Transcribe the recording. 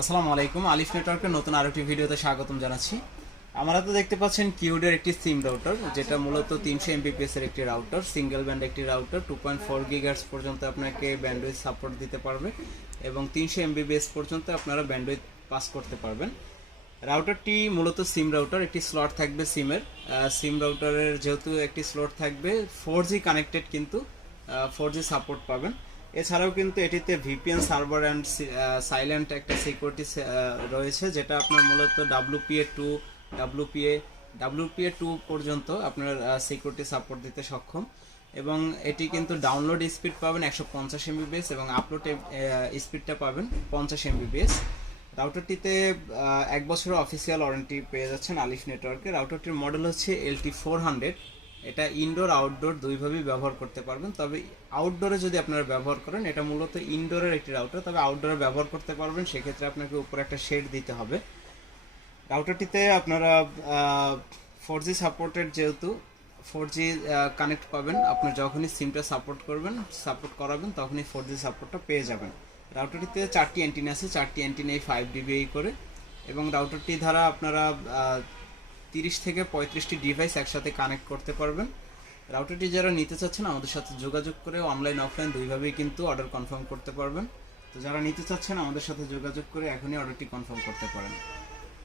আসসালামু আলাইকুম, আলিফ নেটওয়ার্কের নতুন আরেকটি ভিডিওতে স্বাগতম জানাচ্ছি। আমরা তো দেখতে পাচ্ছেন কিউডের একটি সিম রাউটার, যেটা মূলত 300 এমবিপিএস এর একটি রাউটার, সিঙ্গেল ব্যান্ড একটি রাউটার। 2.4 গিগাহার্টজ পর্যন্ত আপনাকে ব্যান্ডউইথ সাপোর্ট দিতে পারবে এবং 300 এমবিপিএস পর্যন্ত আপনারা ব্যান্ডউইথ পাস করতে পারবেন। রাউটারটি মূলত সিম রাউটার, একটি স্লট থাকবে সিমের। সিম রাউটারের যেহেতু একটি স্লট থাকবে, 4G কানেক্টেড, কিন্তু 4G সাপোর্ট পাবেন। এছাড়াও কিন্তু এটিতে ভিপিএন সার্ভার অ্যান্ড সাইলেন্ট একটা সিকিউরিটি রয়েছে, যেটা আপনার মূলত ডাব্লুপিএ টু পর্যন্ত আপনার সিকিউরিটি সাপোর্ট দিতে সক্ষম। এবং এটি কিন্তু ডাউনলোড স্পিড পাবেন 150 এমবিপিএস এবং আপলোড স্পিডটা পাবেন 50 এমবিপিএস। রাউটারটিতে 1 বছরের অফিসিয়াল ওয়ারেন্টি পেয়ে যাচ্ছেন আলিফ নেটওয়ার্কে। রাউটারটির মডেল হচ্ছে LT400। এটা ইনডোর আউটডোর দুইভাবেই ব্যবহার করতে পারবেন, তবে আউটডোরে যদি আপনারা ব্যবহার করেন, এটা মূলত ইনডোরের একটি রাউটার, তবে আউটডোরে ব্যবহার করতে পারবেন, সেক্ষেত্রে আপনাকে উপরে একটা শেড দিতে হবে। রাউটারটিতে আপনারা 4G সাপোর্টেড, যেহেতু 4G কানেক্ট পাবেন, আপনি যখনই সিমটা সাপোর্ট করাবেন তখনই 4G সাপোর্টটা পেয়ে যাবেন। রাউটারটিতে 4টি অ্যান্টিনা আছে, 4টি অ্যান্টিনাই 5 dBi করে, এবং রাউটারটি দ্বারা আপনারা 30 থেকে 35টি ডিভাইস একসাথে কানেক্ট করতে পারবেন। রাউটারটি যারা নিতে চাচ্ছেন আমাদের সাথে যোগাযোগ করে অনলাইন অফলাইন দুইভাবেই কিন্তু অর্ডার কনফার্ম করতে পারবেন। তো যারা নিতে চাচ্ছেন আমাদের সাথে যোগাযোগ করে এখনই অর্ডারটি কনফার্ম করতে পারেন।